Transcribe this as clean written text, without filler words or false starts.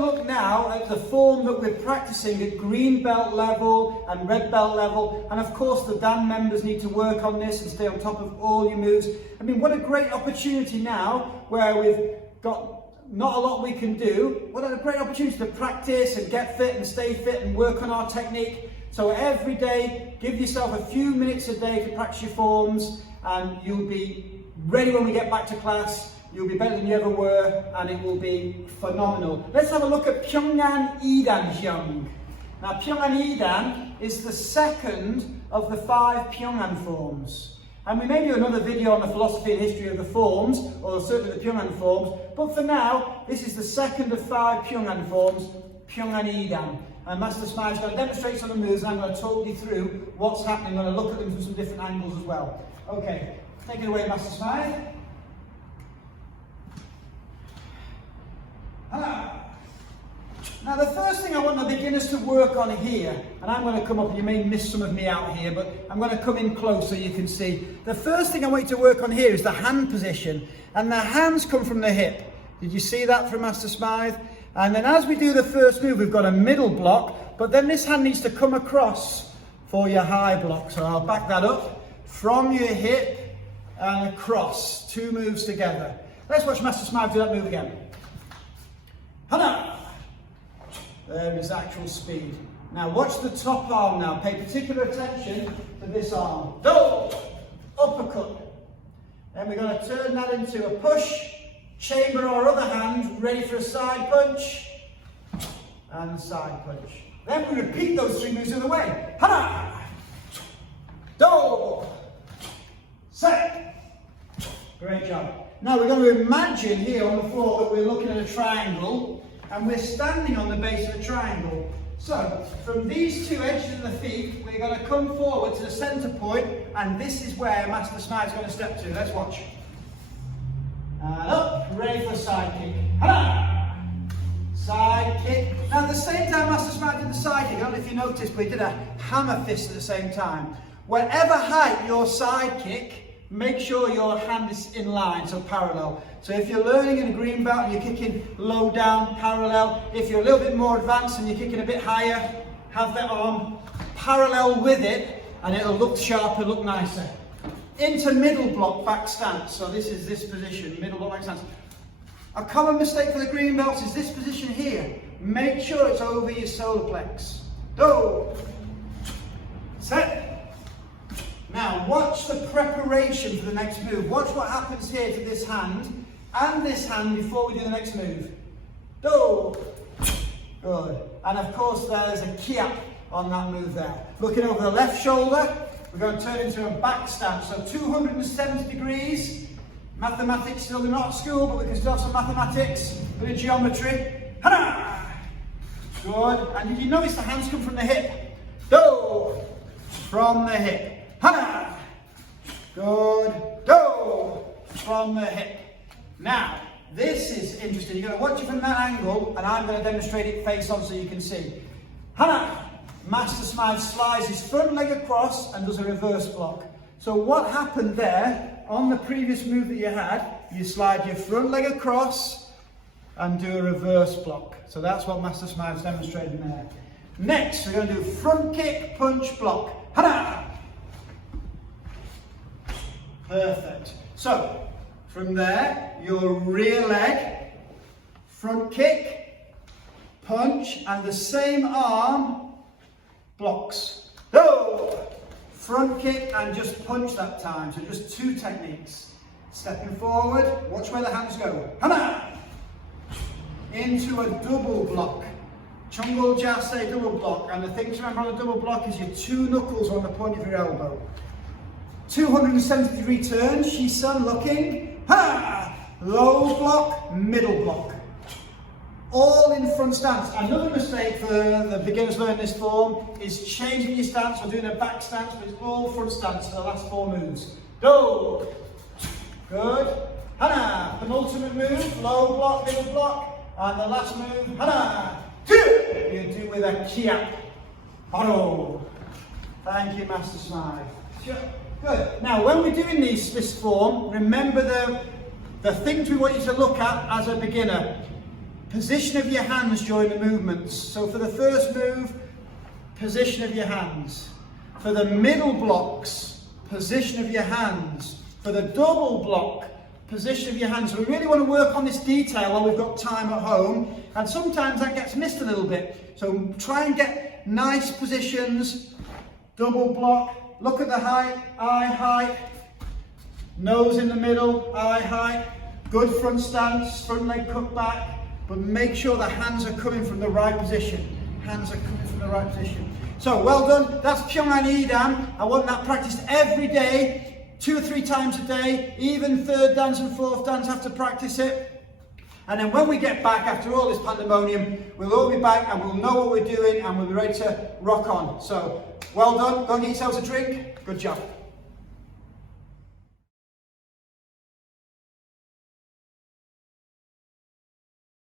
look now at the form that we're practicing at green belt level and red belt level. And of course, the Dan members need to work on this and stay on top of all your moves. I mean, what a great opportunity now where we've got not a lot we can do. What a great opportunity to practice and get fit and stay fit and work on our technique. So every day, give yourself a few minutes a day to practice your forms, and you'll be ready when we get back to class. You'll be better than you ever were, and it will be phenomenal. Let's have a look at Pyung Hyung. Now, Pyung is the second of the 5 Pyung forms. And we may do another video on the philosophy and history of the forms, or certainly the Pyung forms, but for now, this is the second of 5 Pyung forms, Pyung And Master Smile is going to demonstrate some of the moves, and I'm going to talk you through what's happening. I'm going to look at them from some different angles as well. Okay, take it away, Master Smile. Now the first thing I want the beginners to work on here, and I'm going to come up, and you may miss some of me out here, but I'm going to come in close so you can see. The first thing I want you to work on here is the hand position, and the hands come from the hip. Did you see that from Master Smythe? And then as we do the first move, we've got a middle block, but then this hand needs to come across for your high block. So I'll back that up from your hip and across, 2 moves together. Let's watch Master Smythe do that move again. Hana! There is actual speed. Now watch the top arm now. Pay particular attention to this arm. Do! Uppercut. Then we're going to turn that into a push. Chamber our other hand, ready for a side punch. And side punch. Then we repeat those 3 moves the other way. Hana! Do! Set! Great job. Now we're going to imagine here on the floor that we're looking at a triangle, and we're standing on the base of a triangle. So, from these 2 edges of the feet, we're going to come forward to the centre point, and this is where Master Smile is going to step to. Let's watch. And up, ready for a side kick. Hana! Side kick. Now, at the same time Master Smile did the side kick, I don't know if you noticed, but he did a hammer fist at the same time. Whatever height your side kick, make sure your hand is in line, so parallel. So if you're learning in a green belt and you're kicking low down, parallel. If you're a little bit more advanced and you're kicking a bit higher, have that arm parallel with it, and it'll look sharper, look nicer. Into middle block back stance. So this is this position, middle block back stance. A common mistake for the green belts is this position here. Make sure it's over your solar plex. Do. Set. Now watch the preparation for the next move. Watch what happens here to this hand and this hand before we do the next move. Do. Good. And of course there's a kiap on that move there. Looking over the left shoulder, we're going to turn into a back stance. So 270 degrees. Mathematics, still we're not at school, but we can still have some mathematics, a bit of geometry. Hana! Good. And did you notice the hands come from the hip? Do. From the hip. Hana! Good. Do! From the hip. Now, this is interesting. You're going to watch it from that angle, and I'm going to demonstrate it face on so you can see. Hana! Master Smile slides his front leg across and does a reverse block. So what happened there, on the previous move that you had, you slide your front leg across and do a reverse block. So that's what Master Smile's demonstrating there. Next, we're going to do front kick, punch, block. Hana! Perfect. So, from there, your rear leg, front kick, punch, and the same arm blocks. Go! Front kick and just punch that time. So just 2 techniques. Stepping forward, watch where the hands go. Hana! Into a double block. Chungul Jase double block. And the thing to remember on a double block is your 2 knuckles on the point of your elbow. 270 degree turn, Shisun looking, ha! Low block, middle block. All in front stance. Another mistake for the beginners learning this form is changing your stance or doing a back stance, but it's all front stance for the last 4 moves. Do. Good. Hana. Penultimate move, low block, middle block, and the last move, Hana. Do. You do with a kiap. Oh. Thank you, Master Smile. Sure. Good. Now, when we're doing this form, remember the things we want you to look at as a beginner. position of your hands during the movements. So for the first move, position of your hands. For the middle blocks, position of your hands. For the double block, position of your hands. We really want to work on this detail while we've got time at home, and sometimes that gets missed a little bit. So try and get nice positions, double block, look at the height, eye height, nose in the middle, eye height, good front stance, front leg cut back, but make sure the hands are coming from the right position. Hands are coming from the right position. So well done, that's Pyoung and Idam. I want that practiced every day, 2 or 3 times a day, even third dance and fourth dance have to practice it. And then when we get back after all this pandemonium, we'll all be back and we'll know what we're doing and we'll be ready to rock on. So well done, go and get yourselves a drink, good job.